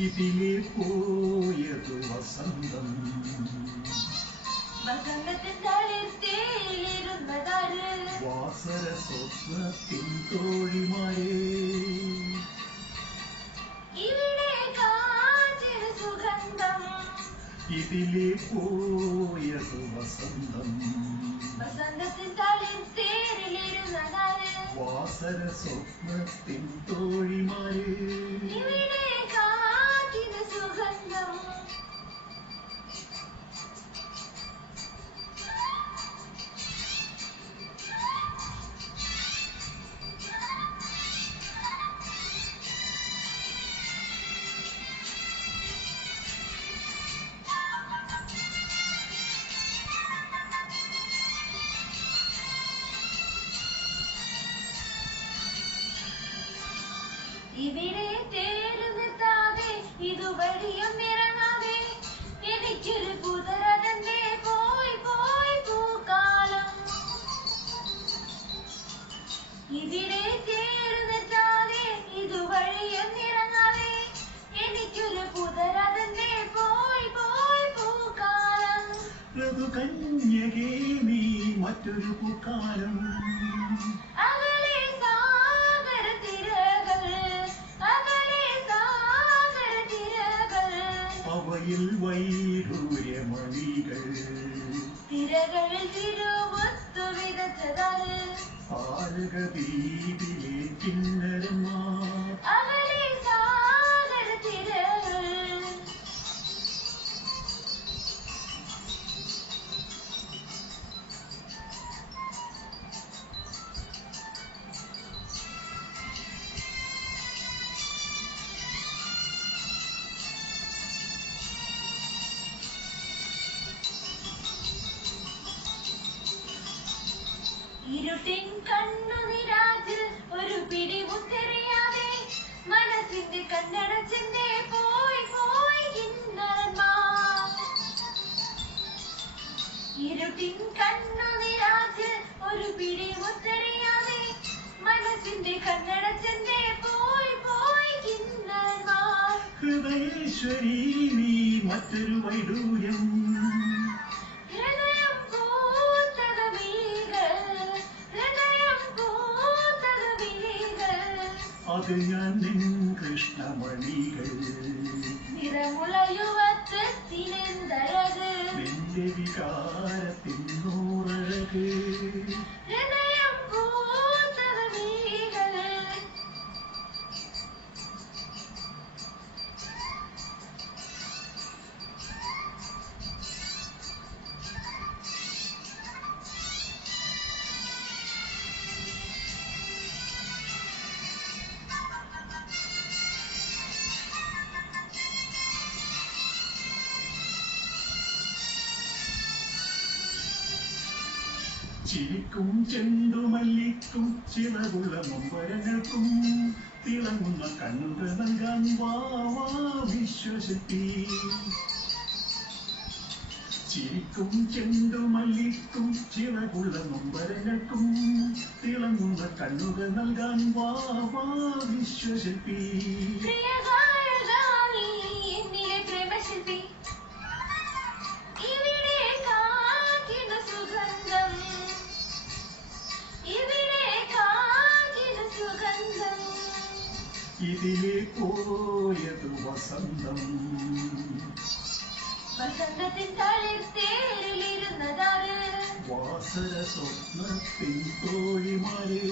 ഇതിലെ പോയതു വസന്തം. വാസര സ്വപ്നത്തിൻ തോഴിമാരെ. ഇതിലെ പോയതു വസന്തം. വാസര സ്വപ്നത്തിൻ തോഴിമാരെ. ഇവിടെ തേര് നിർത്താതെ ഇതുവഴിയും ഇറങ്ങാതെ എനിക്കൊരു കുതിരതന്റെ പോയി പോയി പൂക്കാലം ഇവിടെ തേര് നിർത്താതെ ഇതുവഴിയും ഇറങ്ങാതെ എനിക്കൊരു കുതിരതന്റെ പോയി പോയി പൂക്കാലം മറ്റൊരു പൂക്കാലം திரையில் வைரூரிய மொழிகள் திரகளில் திருவத்து விதத்ததாறு ഇരുട്ടിൻ കണ്ണുനിരാജിൽ ഒരു പിടി മുത്തെറിയാതെ മനസ്സിന്റെ കണ്ണടച്ചിന്റെ പോയി പോയി ഇരുട്ടിൻ കണ്ണുനിരാജിൽ ഒരു പിടി മുത്തെറിയാതെ മനസ്സിന്റെ കണ്ണടച്ചിന്റെ പോയി പോയി കിന്നരന്മാർ ഹൃദയേശ്വരി നീ മറ്റൊരു വൈഡൂര്യം யானென் கிருஷ்ணமணிகள் நிறமுலையுவற்று திணைந்தழகு வெந்தெவிகார ചിരിക്കും ചെണ്ടുമല്ലിക്കും ചിറകുള്ള മുമ്പരങ്ങൾക്കും തിളങ്ങുന്ന കണ്ണുകൾ നൽകാൻ വാ വാ വിശ്വശക്തി. ചിരിക്കും ചെണ്ടുമല്ലിക്കും ചിറകുള്ള മുമ്പരങ്ങൾക്കും തിളങ്ങുന്ന കണ്ണുകൾ നൽകാൻ വാ വാ വിശ്വശക്തി. ഇതിലെ പോയത് വസന്തം. വസന്തത്തിൻ തളിർത്തേരിലിരുന്നതാര് വാസര സ്വപ്നത്തിൻ തോഴിമാരെ